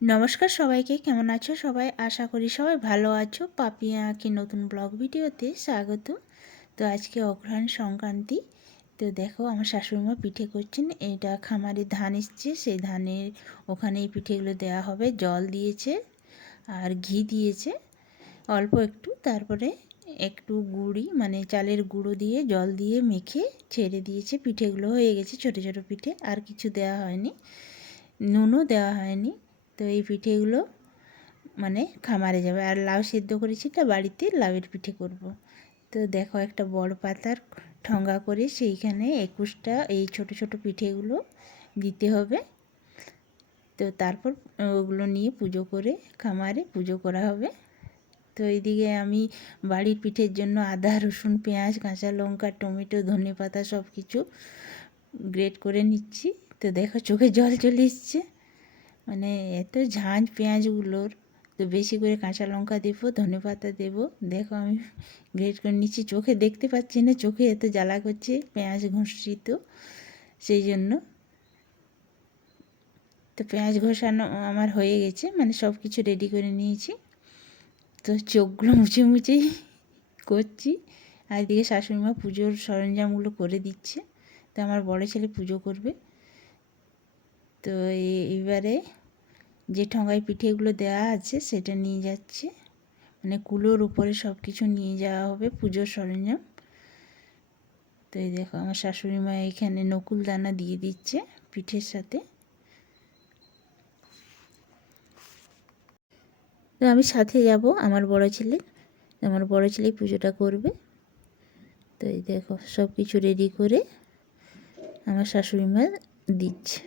নমস্কার সবাইকে, কেমন আছো সবাই? আশা করি সবাই ভালো আছো। পাপিয়া কি নতুন ব্লগ ভিডিওতে স্বাগত। তো আজকে অগ্রহায়ণ সংক্রান্তি। তো দেখো আমার শাশুড়িমা পিঠে করছেন। এটা খামারে ধান এসছে, সেই ধানের ওখানে এই পিঠেগুলো দেওয়া হবে। জল দিয়েছে আর ঘি দিয়েছে অল্প একটু, তারপরে একটু গুঁড়ি মানে চালের গুঁড়ো দিয়ে জল দিয়ে মেখে ছেড়ে দিয়েছে। পিঠেগুলো হয়ে গেছে, ছোটো ছোটো পিঠে, আর কিছু দেওয়া হয়নি, নুনও দেওয়া হয়নি। তো এই পিঠেগুলো মানে খামারে যাবে। আর লাউ সেদ্ধ করেছি, তা বাড়িতে লাউয়ের পিঠে করব। তো দেখো একটা বড় পাতার ঠঙ্গা করে সেইখানে 21টা এই ছোট ছোট পিঠেগুলো দিতে হবে। তো তারপর ওগুলো নিয়ে পুজো করে খামারে পুজো করা হবে। তো এইদিকে আমি বাড়ির পিঠের জন্য আদা, রসুন, পেঁয়াজ, কাঁচা লঙ্কা, টমেটো, ধনেপাতা সব কিছু গ্রেট করে নিচ্ছি। তো দেখো চোখে জল চলে এসছে, মানে এত ঝাঁঝ পেঁয়াজগুলোর। তো বেশি করে কাঁচা লঙ্কা দেবো, ধনেপাতা দেবো। দেখো আমি গ্রেট করে নিচ্ছি, চোখে দেখতে পাচ্ছি না, চোখে এত জ্বালা করছে পেঁয়াজ ঘষছি তো সেই জন্য। তো পেঁয়াজ ঘষানো আমার হয়ে গেছে, মানে সব কিছু রেডি করে নিয়েছি। তো চোখগুলো মুছে মুছেই করছি। আর এদিকে শাশুড়িমা পুজোর সরঞ্জামগুলো করে দিচ্ছে। তো আমার বড় ছেলে পুজো করবে। তো এবারে যে ঠোঙায় পিঠেগুলো দেওয়া আছে সেটা নিয়ে যাচ্ছে, মানে কুলোর উপরে সব কিছু নিয়ে যাওয়া হবে পুজোর সরঞ্জাম। তো এই দেখো আমার শাশুড়ি মা এখানে নকুল দানা দিয়ে দিচ্ছে পিঠের সাথে। তো আমি সাথে যাব, আমার বড় ছেলে পুজোটা করবে। তো এই দেখো সব কিছু রেডি করে আমার শাশুড়ি মা দিচ্ছে।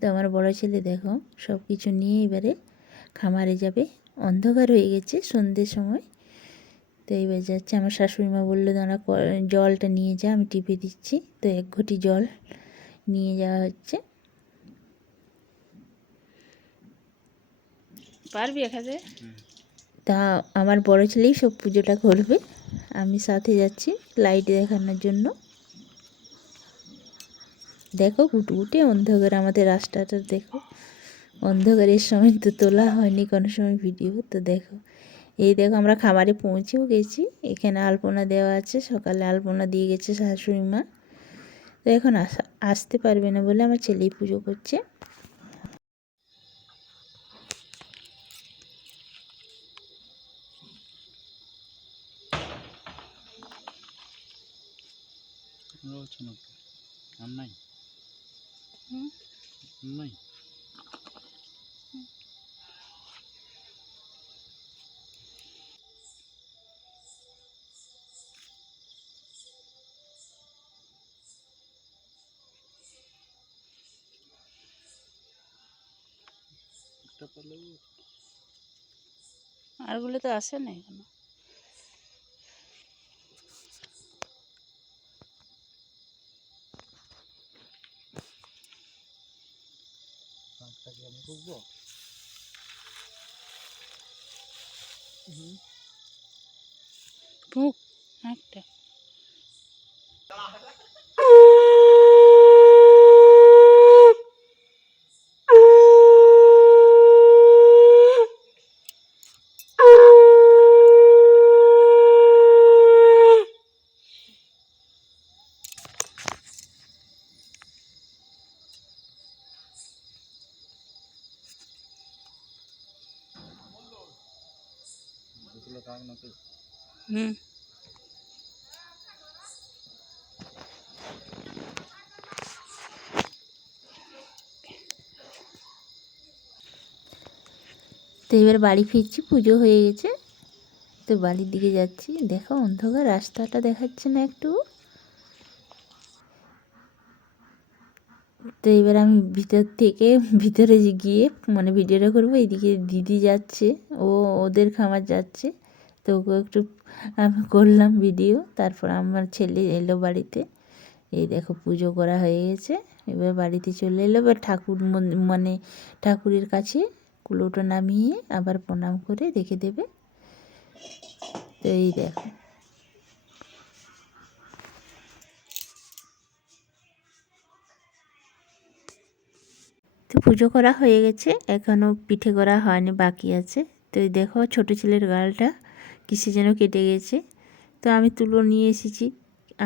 তো আমার বড় ছেলে দেখো সব কিছু নিয়ে এবারে খামারে যাবে। অন্ধকার হয়ে গেছে সন্ধ্যের সময়। তো এইবার যাচ্ছে। আমার শাশুড়ি মা বললো দাঁড়া জলটা নিয়ে যা, আমি টিপে দিচ্ছি। তো 1 ঘটি জল নিয়ে যাওয়া হচ্ছে। পারবি এখানে? তা আমার বড় ছেলেই সব পুজোটা করবে, আমি সাথে যাচ্ছি লাইট দেখানোর জন্য। দেখো গুটগুটে অন্ধকার আমাদের রাস্তাটা, দেখো অন্ধকারের সময় তো তোলা হয়নি কোনো সময় ভিডিও। তো দেখো এই দেখো আমরা খামারে পৌঁছেও গেছি। এখানে আলপনা দেওয়া আছে, সকালে আলপনা দিয়ে গেছে শাশুড়ি মা। তো এখন আসতে পারবে না বলে আমার ছেলেই পুজো করছে। আরগুলো তো আসে না এখনো। একটা হুম। তো এবার বাড়ি ফিরছি, পুজো হয়ে গেছে। তো বাড়ির দিকে যাচ্ছি। দেখো অন্ধকার, রাস্তাটা দেখাচ্ছে না একটু। তো এবার আমি ভিতর থেকে ভিতরে গিয়ে মানে ভিডিওটা করবো। এইদিকে দিদি যাচ্ছে, ও ওদের খামার যাচ্ছে। তো ওকে একটু আমি করলাম ভিডিও। তারপর আমার ছেলে এলো বাড়িতে। এই দেখো পুজো করা হয়ে গেছে, এবার বাড়িতে চলে এলো। এবার ঠাকুর মানে ঠাকুরের কাছে কুলোটা নামিয়ে আবার প্রণাম করে রেখে দেবে। তো এই দেখো তো পুজো করা হয়ে গেছে, এখনও পিঠে করা হয়নি, বাকি আছে। তো এই দেখো ছোটো ছেলের গালটা কিসে যেন কেটে গেছে। তো আমি তুলো নিয়ে এসেছি,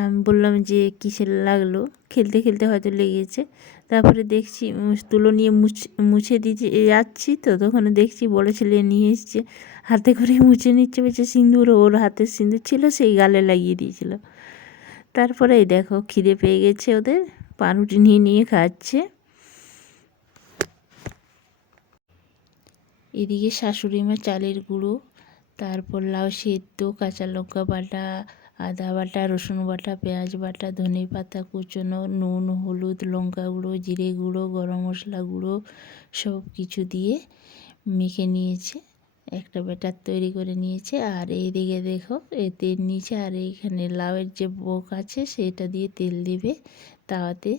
আমি বললাম যে কিসের লাগলো, খেলতে খেলতে হয়তো লেগেছে। তারপরে দেখছি তুলো নিয়ে মুছে দিতে যাচ্ছি, তো তখন দেখছি বড় ছেলে নিয়ে এসছে, হাতে করে মুছে নিচ্ছে, বেঁচে সিঁদুর ওর হাতের সিঁদুর ছিল, সেই গালে লাগিয়ে দিয়েছিল। তারপরে এই দেখো খিদে পেয়ে গেছে ওদের, পাউরুটি নিয়ে নিয়ে খাচ্ছে। এদিকে শাশুড়ি মা চালের গুঁড়ো, তারপর লাউ সেদ্ধ, কাঁচা লঙ্কা বাটা, আদা বাটা, রসুন বাটা, পেঁয়াজ বাটা, ধনে পাতা কুচনো, নুন, হলুদ, লঙ্কা গুঁড়ো, জিরে গুঁড়ো, গরম মশলা গুঁড়ো সব কিছু দিয়ে মেখে নিয়েছে, একটা ব্যাটার তৈরি করে নিয়েছে। আর এইদিকে দেখো এই তেল নিচে, আর এইখানে লাউয়ের যে বোক আছে সেটা দিয়ে তেল দিবে তাওয়াতে।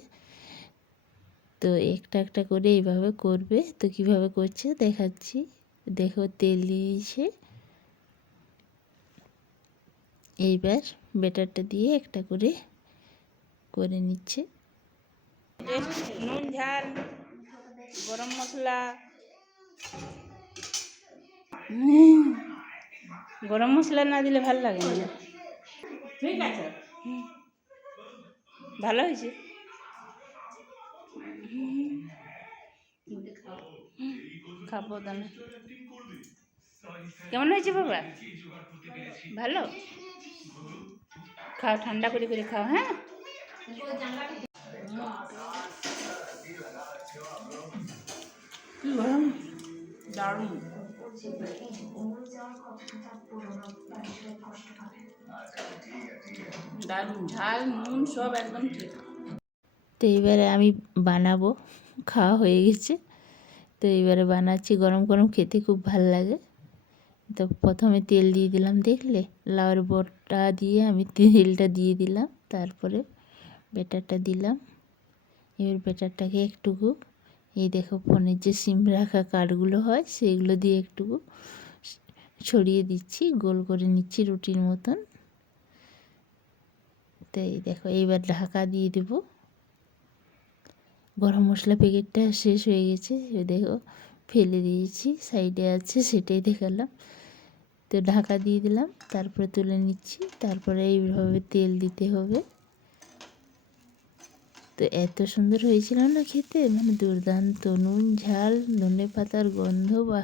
তো একটা একটা করে এইভাবে করবে। তো কিভাবে করছে দেখাচ্ছি, দেখো তেল দিয়েছে, এইবার ব্যাটারটা দিয়ে একটা করে করে নিচ্ছে। নুন, ঝাল, গরম মশলা, গরম মশলা না দিলে ভালো লাগে না। ঠিক আছে, ভালো হয়েছে। খাবো দানা, কেমন হয়েছে বাবা? ভালো, খাও, ঠান্ডা করে করে খাও। হ্যাঁ, দারুণ। দারুণ ঝাল নুন সব একদম ঠিক। তো এবারে আমি বানাবো, খাওয়া হয়ে গেছে। তো এবারে বানাচ্ছি, গরম গরম খেতে খুব ভালো লাগে। তো প্রথমে তেল দিয়ে দিলাম, দেখলে লাউয়ের বড়টা দিয়ে আমি তেলটা দিয়ে দিলাম, তারপরে ব্যাটারটা দিলাম। এবার ব্যাটারটাকে একটুকু, এই দেখো ফোনের যে সিম রাখা কার্ডগুলো হয় সেইগুলো দিয়ে একটুকু ছড়িয়ে দিচ্ছি, গোল করে নিচ্ছি রুটির মতন। তো এই দেখো এইবার ঢাকা দিয়ে দেবো। গরম মশলা প্যাকেটটা শেষ হয়ে গেছে, দেখো ফেলে দিয়েছি, সাইডে আছে সেটাই দেখালাম। তো ঢাকা দিয়ে দিলাম, তারপরে তুলে নিচ্ছি, তারপরে এইভাবে তেল দিতে হবে। তো এত সুন্দর হয়েছিল না খেতে, মানে দুর্দান্ত, নুন ঝাল ধনে পাতার গন্ধ বা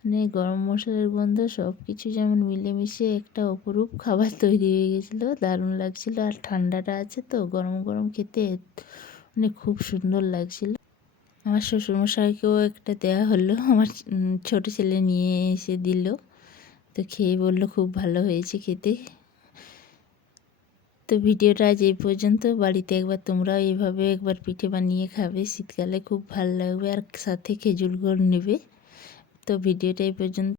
মানে গরম মশলার গন্ধ সব কিছু যেমন মিলেমিশে একটা অপরূপ খাবার তৈরি হয়ে গেছিলো, দারুণ লাগছিলো। আর ঠান্ডাটা আছে তো গরম গরম খেতে মানে খুব সুন্দর লাগছিল। আমার শ্বশুরমশাইকেও একটা দেওয়া হলো, আমার ছোটো ছেলে নিয়ে এসে দিল, তো খেয়ে বললো খুব ভালো হয়েছে খেতে। তো ভিডিওটা আজ এই পর্যন্ত। বাড়িতে একবার তোমরাও এইভাবে একবার পিঠে বানিয়ে খাবে, শীতকালে খুব ভালো লাগবে, আর সাথে খেজুর গুড় নেবে। তো ভিডিওটা এই পর্যন্ত।